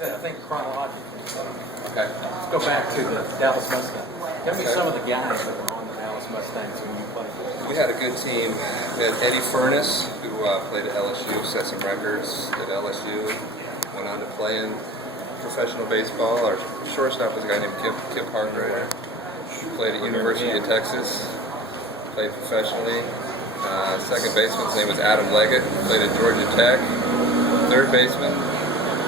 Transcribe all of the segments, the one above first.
I think chronologically. Okay. Let's go back to the Dallas Mustangs. Tell me some of the guys that were on the Dallas Mustangs when you played. We had a good team. We had Eddie Furness, who played at LSU, set some records at LSU, went on to play in professional baseball. Our shortstop was a guy named Kip Hartwright. Played at University of Texas, played professionally. Second baseman's name was Adam Leggett, played at Georgia Tech. Third baseman,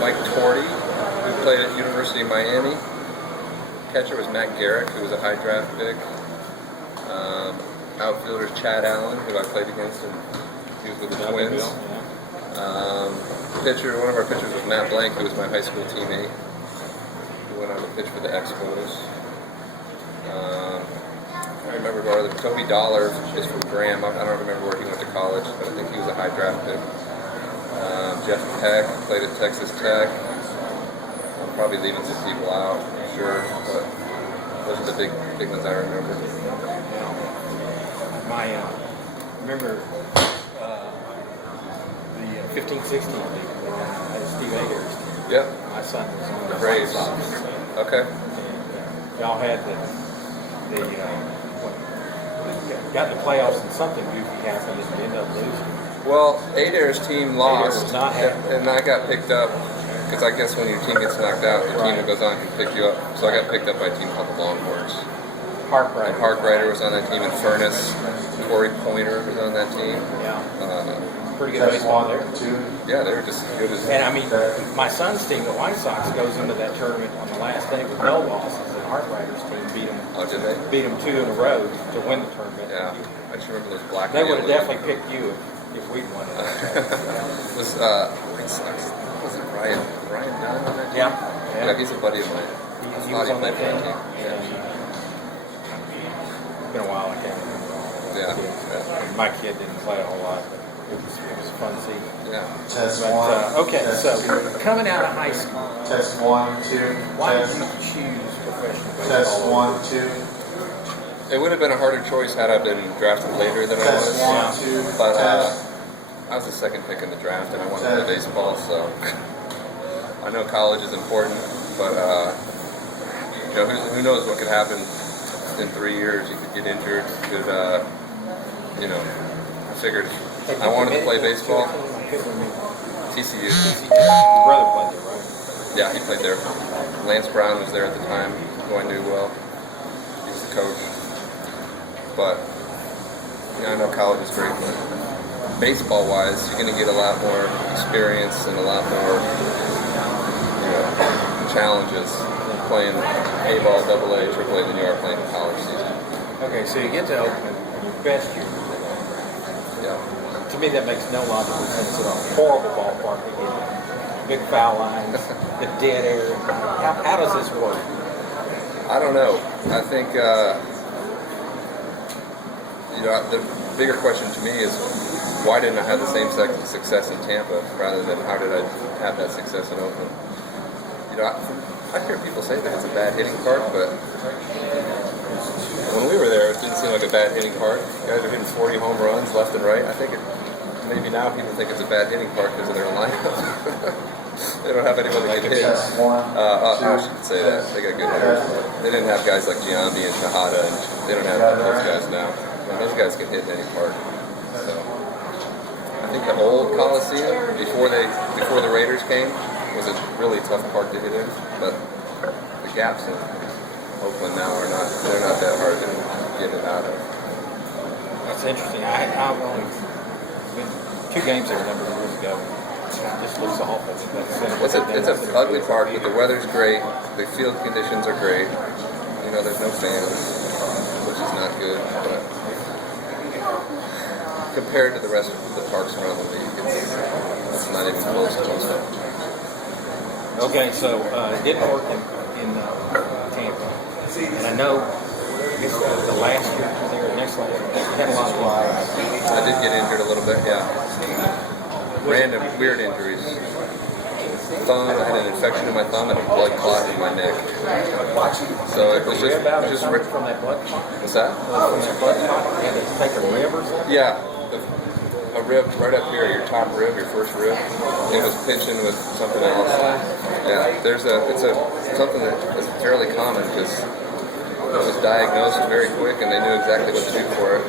Mike Torty, who played at University of Miami. Catcher was Matt Garrick, who was a high draft pick. Outfielder's Chad Allen, who I played against, and he was with the Twins. Pitcher, one of our pitchers was Matt Blank, who was my high school teammate. He went on to pitch for the Expos. I remember Toby Dollar is from Graham. I don't remember where he went to college, but I think he was a high draft pick. Jeff Peck played at Texas Tech. I'm probably leaving some people out, I'm sure, but those are the big ones I remember. Remember the 15-16 league had Steve Ayers. Yep. My son was on the Braves. Sox. Okay. And y'all had got in the playoffs and something goofy happened and you ended up losing. Well, Adair's team lost, was not happy. and I got picked up because I guess when your team gets knocked out, the team that goes on can pick you up. So I got picked up by a team called the Longhorns. Hartwright. Hartwright was on that team, and Furness. Corey Pointer was on that team. Yeah. Pretty good baseball there. Yeah, they were just as good as. And I mean, my son's team, the White Sox, goes into that tournament on the last day with no losses, and Hartwright's team beat them. Oh, did they? Beat them 2 in a row to win the tournament. Yeah, I just remember those black. They would have definitely picked you if we'd won it. Was it Ryan Dunn on that team? Yeah. Yeah, he's a buddy of mine. He was on that team. Yeah. It's been a while, I can't remember. Yeah. My kid didn't play a whole lot, but it was fun to see. Yeah. Test But, one. okay, so coming out of high school, Test 1, 2. why did Test. you choose professional baseball? Test 1, 2. It would have been a harder choice had I been drafted later than I Test was. 1, 2. But Test. I was the second pick in the draft, and I wanted to play baseball, so I know college is important, but who knows what could happen in 3 years? You could get injured. You could, I figured I wanted to play baseball. TCU. Your brother played there, right? Yeah, he played there. Lance Brown was there at the time, who I knew well. He was the coach. But I know college is great, but baseball-wise, you're going to get a lot more experience and a lot more, challenges playing A-ball, AA, AAA than you are playing in college season. Okay, so you get to Oakland, your best year. Yeah. To me, that makes no logical sense at all. Horrible ballpark again. Big foul lines, the dead air. How does this work? I don't know. I think, the bigger question to me is why didn't I have the same success in Tampa rather than how did I have that success in Oakland? I hear people say that it's a bad hitting park, but when we were there, it didn't seem like a bad hitting park. Guys are hitting 40 home runs left and right. I think maybe now people think it's a bad hitting park because of their lineup. They don't have anyone that can hit. I shouldn't say that. They got good hitters. They didn't have guys like Giambi and Shahada, and they don't have those guys now. Those guys can hit in any park. So I think the old Coliseum before the Raiders came was a really tough park to hit in, but the gaps in Oakland now they're not that hard to get it out of. That's interesting. I've only been 2 games there a number of years ago. It just looks awful. It's an ugly park, but the weather's great. The field conditions are great. There's no fans, which is not good, but compared to the rest of the parks around the league, it's not even close to most of them. Okay, so it didn't work in Tampa. And I know the last year there, next last year, you had a lot of injuries. I did get injured a little bit, yeah. Random, weird injuries. Thumb, I had an infection in my thumb and a blood clot in my neck. So it was just from that blood clot? What's that? From that blood clot? You had to take a rib or something? Yeah. A rib right up here, your top rib, your first rib. It was pinching with something else. Yeah, it's something that is fairly common because it was diagnosed very quick and they knew exactly what to do for it.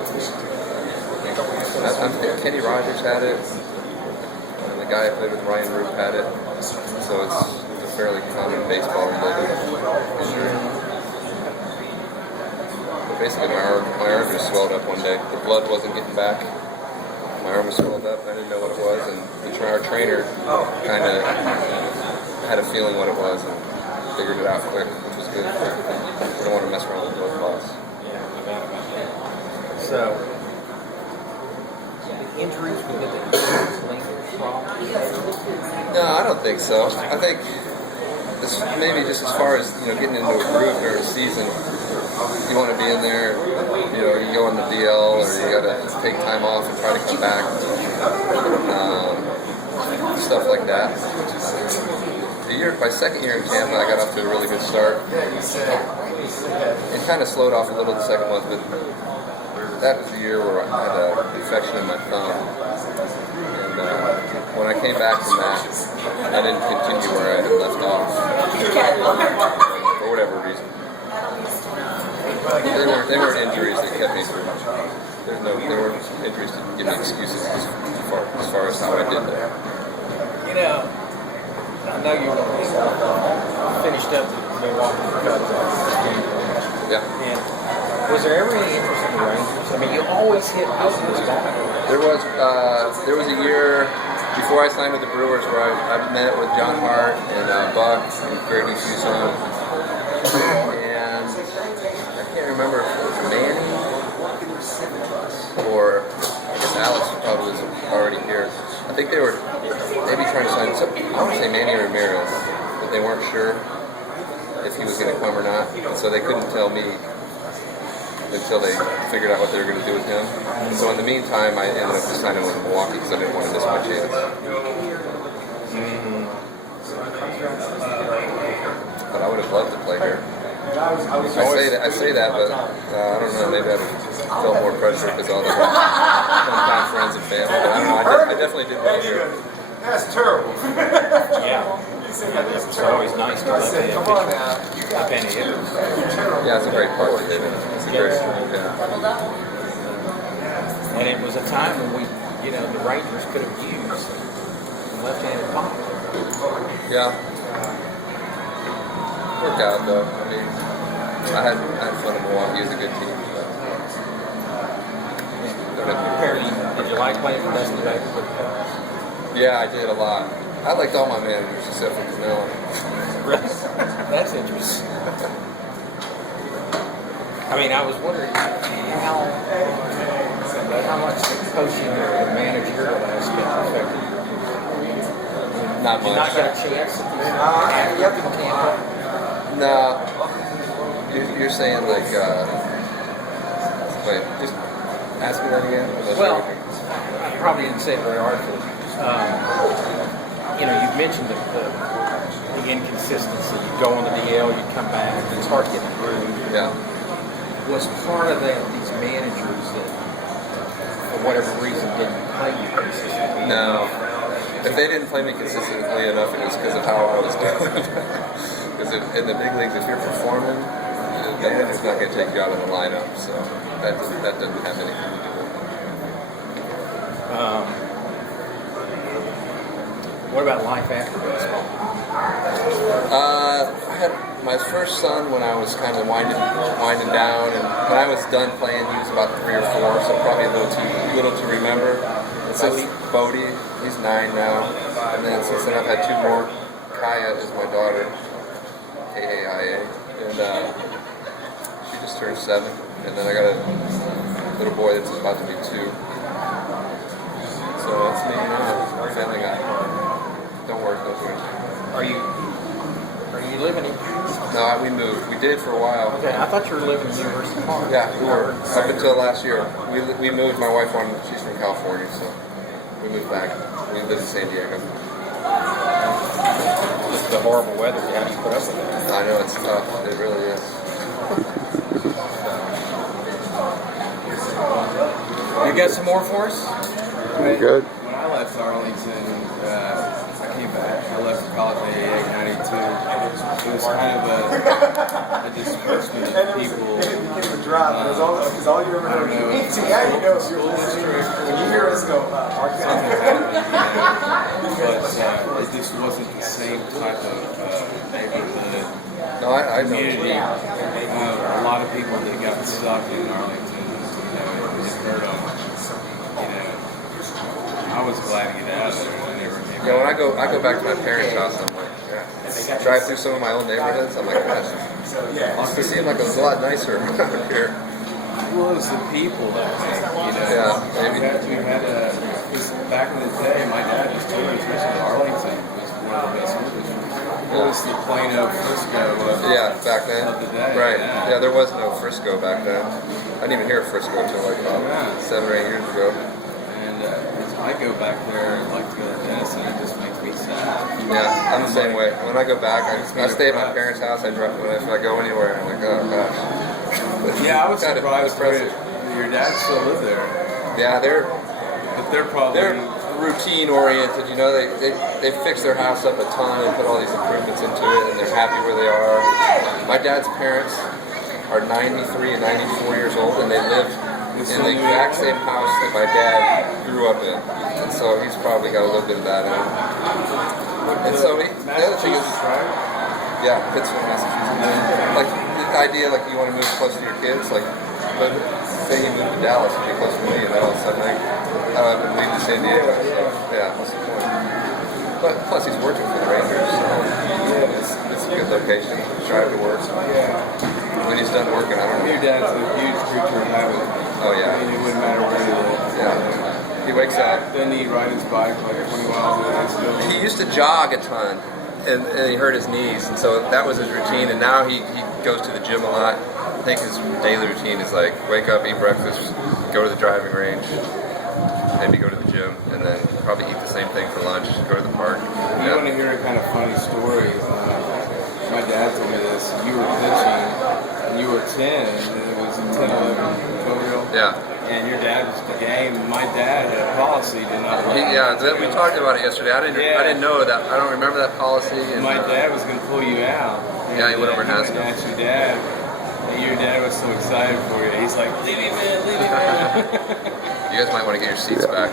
Kenny Rogers had it, and the guy I played with, Ryan Roop, had it. So it's a fairly common baseball-related injury. But basically, my arm just swelled up one day. The blood wasn't getting back. My arm was swelled up. I didn't know what it was, and our trainer kind of had a feeling what it was and figured it out quick, which was good. I don't want to mess around with blood clots. Yeah, no doubt about that. So, the injuries within the No, I don't think so. I think maybe just as far as getting into a groove during the season, you want to be in there. You go on the DL or you got to take time off and try to come back. Stuff like that. My second year in Tampa, I got off to a really good start. It kind of slowed off a little the second month, but that was the year where I had an infection in my thumb. And when I came back from that, I didn't continue where I had left off for whatever reason. They weren't injuries that kept me through. There weren't injuries that give me excuses as far as how I did that. I know you finished up the Milwaukee Cubs. Yeah. And was there ever any interest in the Rangers? I mean, you always hit those guys. There was a year before I signed with the Brewers where I met with John Hart and Buck and Greg Fuson. And I can't remember if it was Manny or I guess Alex probably was already here. I think they were maybe trying to sign I want to say Manny Ramirez, but they weren't sure if he was going to come or not. And so they couldn't tell me until they figured out what they were going to do with him. And so in the meantime, I ended up just signing with Milwaukee because I didn't want to miss my chance. But I would have loved to play here. I say that, but I don't know. Maybe I felt more pressure because all the hometown friends and family. But I don't know. I definitely did well here. That's terrible. Yeah. It's always nice to let the penny hitters. Yeah, it's a great part to hit it. It's a great, And it was a time when the Rangers could have used some left-handed pop. Yeah. Worked out though. I mean, I had fun in Milwaukee. It was a good team. Did you like playing for Dusty Baker? Yeah, I did a lot. I liked all my managers except for Camille. That's interesting. I mean, I was wondering how much the coaching or the managerial aspect affected you. Not Did you much. not get a chance at the camp? No. You're saying like, wait, just ask me that again? Well, I probably didn't say it very artfully. You've mentioned the inconsistency. You'd go on the DL, you'd come back. It's hard getting through. Yeah. Was part of that these managers that, for whatever reason, didn't play you consistently? No. If they didn't play me consistently enough, it was because of how I was doing. Because in the big leagues, if you're performing, the manager's not going to take you out of the lineup. So that doesn't have anything to do with it. What about life after baseball? I had my first son when I was kind of winding down, and when I was done playing, he was about 3 or 4, so probably a little to remember. So Bodie, he's 9 now, and then since then I've had 2 more. Kaya is my daughter, K-A-I-A, and she just turned 7, and then I got a little boy that's about to be 2. So that's me now, family guy. Don't work, don't do it. Are you living in? No, we moved. We did for a while. Okay, I thought you were living in University Park. Yeah, we were. Up until last year. We moved. My wife she's from California, so we moved back. We lived in San Diego. Just the horrible weather. How do you put up with it? I know, it's tough. It really is. You got some more for us? Good. When I left Arlington, I came back. I left for college in '82, was kind of a disbursement of people. Because all you I don't know. school district. When you hear us go, Something happened, but it just wasn't the same type of neighborhood No, I know. community. A lot of people that got stuck in Arlington, it hurt them. I was glad to get out of there. I never came Yeah, when back. I go back to my parents' house, I'm like, drive through some of my old neighborhoods, I'm like, gosh, it seemed like it was a lot nicer around here. Well, it was the people that think, Yeah, maybe. We had because back in the day, my dad was too, especially Arlington was one of the best schools. It was the Plano Frisco Yeah, back then. of the day. Right. Yeah. Yeah, there was no Frisco back then. I didn't even hear Frisco until like Yeah. 7 or 8 years ago. And I go back there and like to go to the dentist, and it just makes me sad. Yeah, I'm the same way. When I go back, I stay at my parents' house. If I go anywhere, I'm like, oh gosh. Yeah, I was Kinda surprised depressing. that your dad still lived there. Yeah, But they're probably they're routine oriented. You know, they fix their house up a ton and put all these improvements into it, and they're happy where they are. My dad's parents are 93 and 94 years old, and they live in the exact same house that my dad grew up in, and so he's probably got a little bit of that in him. And so the other thing is, Massachusetts, right? yeah, Pittsburgh, Massachusetts. Like the idea, like you want to move close to your kids, like, but say you move to Dallas and be close to me, and then all of a sudden I would leave to San Diego. So yeah, what's the point? But plus he's working for the Rangers, so it's a good location. Drive to work. When he's done working, I don't know. Your dad's a huge creature of habit. Oh I yeah. mean, it wouldn't matter where he lived. Yeah. He wakes up. Then he'd ride his bike like 20 miles away still. He used to jog a ton, and he hurt his knees, and so that was his routine. And now he goes to the gym a lot. I think his daily routine is like wake up, eat breakfast, go to the driving range, maybe go to the gym, and then probably eat the same thing for lunch, go to the park. You want to hear a kind of funny story? My dad told me this. You were pitching, and you were 10, and it was 10, 11, 12 year old. Yeah. And your dad was the game. My dad had a policy to not let We talked about it yesterday. I didn't know that. I don't remember that policy. And, my dad was going to pull you out. Yeah, he went over and asked him. asked your dad. And your dad was so excited for you. He's like, leave him in, leave him in. You guys might want to get your seats back.